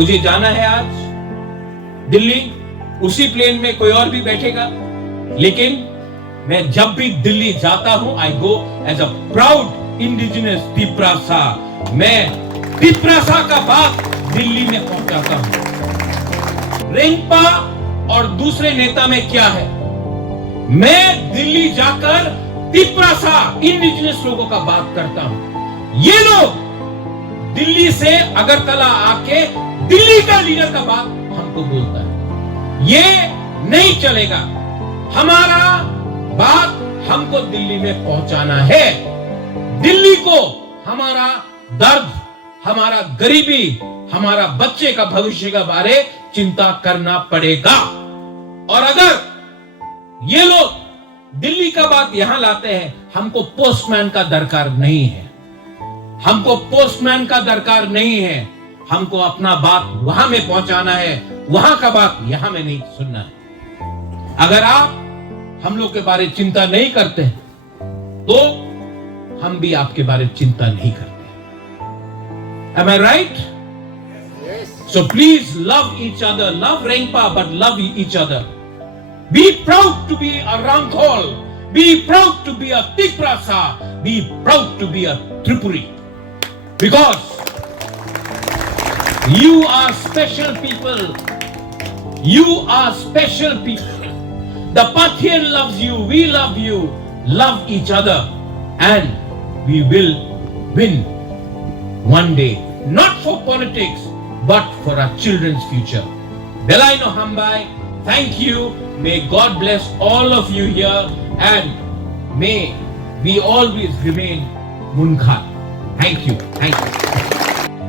मुझे जाना है आज दिल्ली, उसी प्लेन में कोई और भी बैठेगा, लेकिन मैं जब भी दिल्ली जाता हूं, I go as a proud indigenous Tiprasa. मैं तिपरासा का बात दिल्ली में पहुंचाता हूं। रेंगपा और दूसरे नेता में क्या है? मैं दिल्ली जाकर तिपरासा इंडिजिनस लोगों का बात करता हूं। ये लोग दिल्ली से अगरतला आके दिल्ली का लीडर का बात हमको बोलता है। ये नहीं चलेगा। हमारा बात हमको दिल्ली में पहुंचाना है। दिल्ली को हमारा दर्द, हमारा गरीबी, हमारा बच्चे का भविष्य का बारे चिंता करना पड़ेगा। और अगर ये लोग दिल्ली का बात यहां लाते हैं, हमको पोस्टमैन का दरकार नहीं है। हमको पोस्टमैन का दरकार नहीं है। हमको अपना बात वहां में पहुंचाना है, वहां का बात यहां में नहीं सुनना है। अगर आप हम लोग के बारे चिंता नहीं करते तो हम भी आपके बारे चिंता नहीं करते। Am I right? Yes. So please love each other. Love Rengpa, but love each other. Be proud to be a Rangkhol. Be proud to be a Tiprasa. Be proud to be a Tripuri. Because you are special people. You are special people. The Pathian loves you. We love you. Love each other. And we will win one day. Not for politics, but for our children's future. Belaino Hambai, thank you. May God bless all of you here. And may we always remain Munkha. Thank you. Thank you.